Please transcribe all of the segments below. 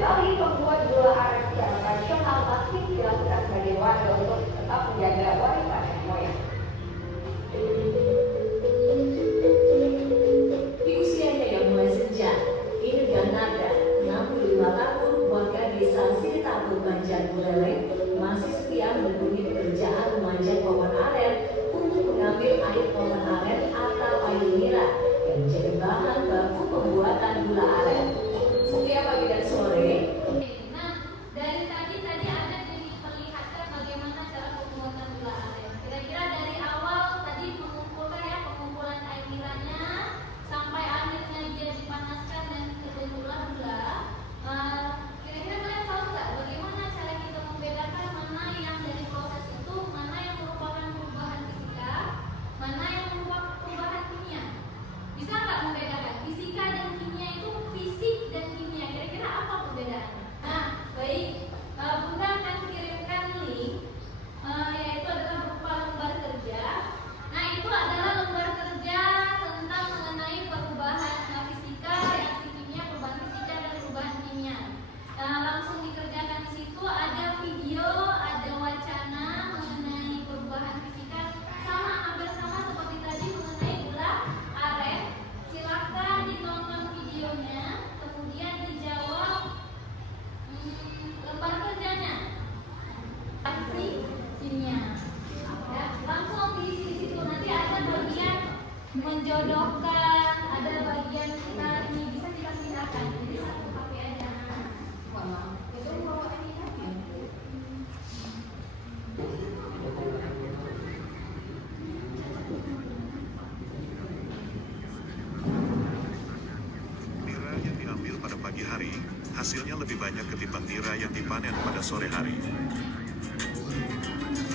Bali, pembuat gula aren secara tradisional masih dilakukan sebagai warga untuk tetap menjaga warisan nenek moyang. Di usianya yang mulai senja, Indah Nada, 65 tahun, warga desa Siritapu, Banjar Buleleng, masih setia menekuni pekerjaan memanjat pohon aren untuk mengambil air pohon aren atau air nira yang menjadi bahan baku pembuatan gula aren. Setiap pagi dan sore, dari tadi ada diperlihatkan bagaimana cara pembuatan gula aren. Kira-kira dari awal tadi mengumpulkan ya, pengumpulan air niranya sampai akhirnya dia dipanaskan dan terbentuklah gula. Kira-kira kalian tahu nggak bagaimana cara kita membedakan mana yang dari proses itu, mana yang merupakan perubahan fisika, mana yang merupakan perubahan kimia? Bisa nggak membedakan fisika dan kimia itu fisik dan kimia? Kira-kira apa perbedaannya? Nah, baik, Bunda akan kirimkan link, yaitu adalah berupa lembar kerja. Nah, itu adalah lembar kerja tentang mengenai perubahan fisika, reaksi kimia, perubahan fisika dan perubahan kimia. Langsung dikerjakan di situ, ada video, ada wacana mengenai perubahan fisika, sama hampir sama seperti tadi mengenai gula aren. Silakan ditonton videonya, kemudian dijawab lembar kerjanya. Reaksi kimia. Ya, langsung diisi di situ. Nanti ada bagian menjodohkan, ada bagian kita ini bisa kita pindahkan. Jadi satu HP aja. Wah, itu bawa ini kan ya. Nira yang diambil pada pagi hari, hasilnya lebih banyak ketimbang nira yang dipanen pada sore hari.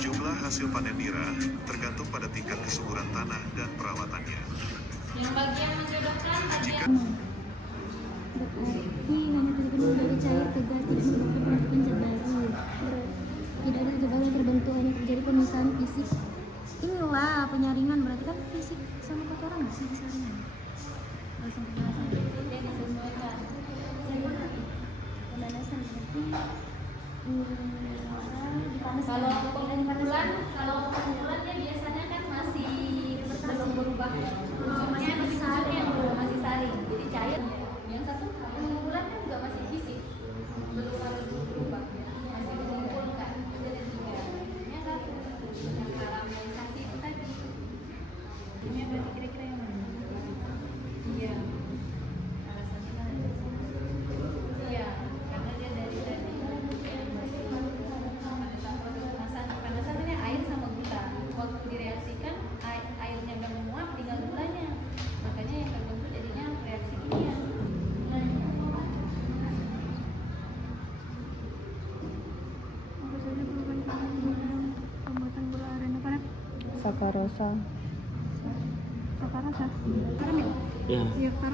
Jumlah hasil panen nira tergantung pada tingkat kesuburan tanah dan perawatannya. Yang bagian menjodohkan Jika bagian berarti hanya terbentuk dari cair tegas, tidak menyebabkan pembentukan zat baru. Tidak ada zat baru yang terbentuk, hanya terjadi pemisahan fisik. Inilah penyaringan, berarti kan fisik sama kotoran nggak sih disaring? Langsung penjelasan. dan disesuaikan. Pemanasan berarti Kalau pengumpulan dia biasanya kan masih belum berubah. Maksudnya masih saring, masih saring. Jadi cair. Yang satu pengumpulan kan juga masih fisik, belum harus berubah. Masih mengumpulkan. Jadi tiga. Yang satu yang karamelisasi itu tadi. Ini berarti kira-kira yang mana? Iya. Alasannya kan? Iya, karena dia dari tadi. Pada saat ini air sama gula, waktu direaksikan airnya nggak menguap, tinggal gulanya, makanya yang terbentuk jadinya reaksi kimia. apa saja perubahan dalam pembuatan gula aren? Apa Rep? Sakarosa. Sakarasa? Karamel? Ya,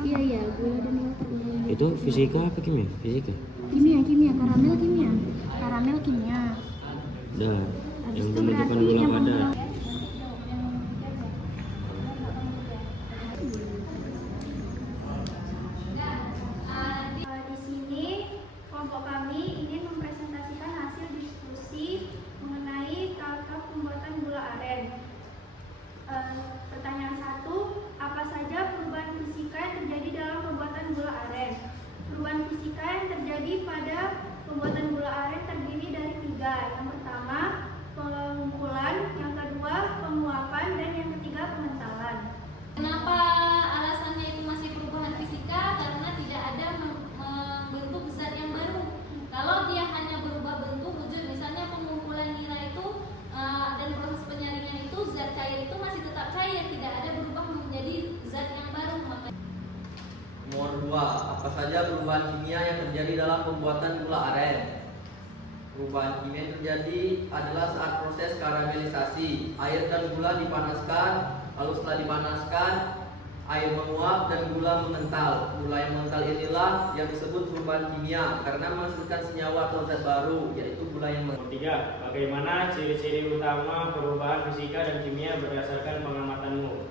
Iya, gula dan nila tergabung. itu fisika apa kimia? Fisika. Kimia, karamel kimia. Karamel kimia. Dah, Habis yang itu pembentukan berarti gula yang padat. Di sini kelompok kami ingin mempresentasikan hasil diskusi mengenai tahap pembuatan gula aren. Pertanyaan 1, apa saja perubahan fisika yang terjadi dalam pembuatan gula aren? Perubahan fisika yang terjadi pada pembuatan gula aren terdiri dari 3. Yang pertama, pengumpulan, yang kedua, penguapan, dan yang ketiga, pengentalan. Kenapa alasannya itu masih perubahan fisika? Karena tidak ada membentuk zat yang baru. Kalau dia hanya berubah bentuk wujud, misalnya pengumpulan nira itu dan proses penyaringan itu, zat cair itu masih tetap cair, tidak ada berubah menjadi zat yang baru. Nomor 2, apa saja perubahan kimia yang terjadi dalam pembuatan gula aren? Perubahan kimia yang terjadi adalah saat proses karamelisasi. Air dan gula dipanaskan, lalu setelah dipanaskan, air menguap dan gula mengental. Gula yang mengental inilah yang disebut perubahan kimia karena menghasilkan senyawa atau zat baru, yaitu gula yang mengental. 3. Bagaimana ciri-ciri utama perubahan fisika dan kimia berdasarkan pengamatanmu?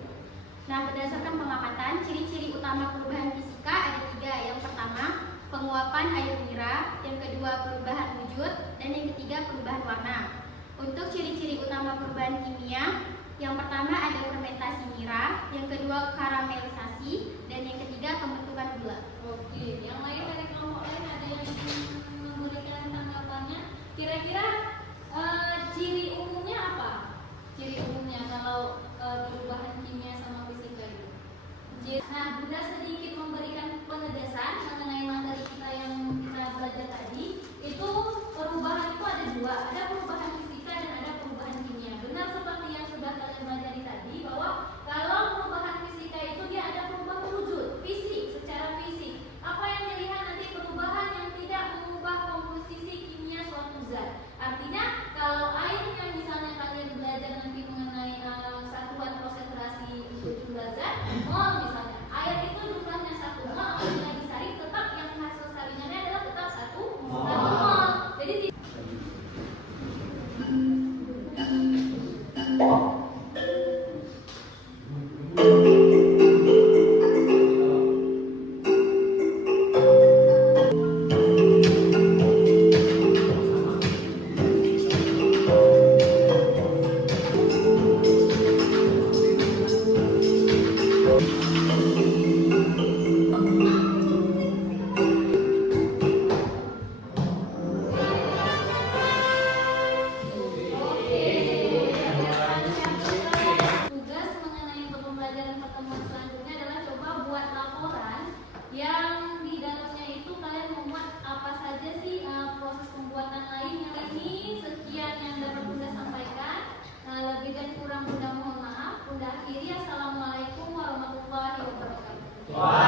Nah, berdasarkan pengamatan, ciri-ciri utama perubahan fisika ada 3. Yang pertama, penguapan air nira, yang kedua perubahan wujud, dan yang ketiga perubahan warna. Untuk ciri-ciri utama perubahan kimia, yang pertama ada fermentasi nira, yang kedua karamelisasi, dan yang ketiga pembentukan gula. Oke, yang lain dari kelompok lain ada yang memberikan tanggapannya? Kira-kira ciri umumnya apa? Ciri umumnya kalau perubahan kimia sama fisika itu. Nah, Bunda sedikit memberikan penegasan mengenai materi kita yang kita belajar tadi. Itu perubahan itu ada dua, ada perubahan fisika dan ada perubahan kimia. Benar seperti yang sudah kalian pelajari tadi bahwa kalau perubahan fisika itu dia ada perubahan wujud, fisik, secara fisik. Apa yang dilihat nanti perubahan yang tidak mengubah komposisi kimia suatu zat. Artinya kalau airnya misalnya kalian belajar nanti mengenai satuan konsentrasi untuk jumlah zat, mol misalnya, air itu jumlahnya 1 mol, apabila disaring tetap yang hasil saringannya adalah tetap 1 mol. Jadi tugas mengenai untuk pembelajaran pertemuan selanjutnya adalah coba buat laporan yang di dalamnya itu kalian membuat apa saja sih proses pembuatan lain yang ini. Sekian yang dapat Bunda sampaikan. Lebih dan kurang Bunda mohon maaf. Bunda akhiri. Assalamualaikum warahmatullahi wabarakatuh.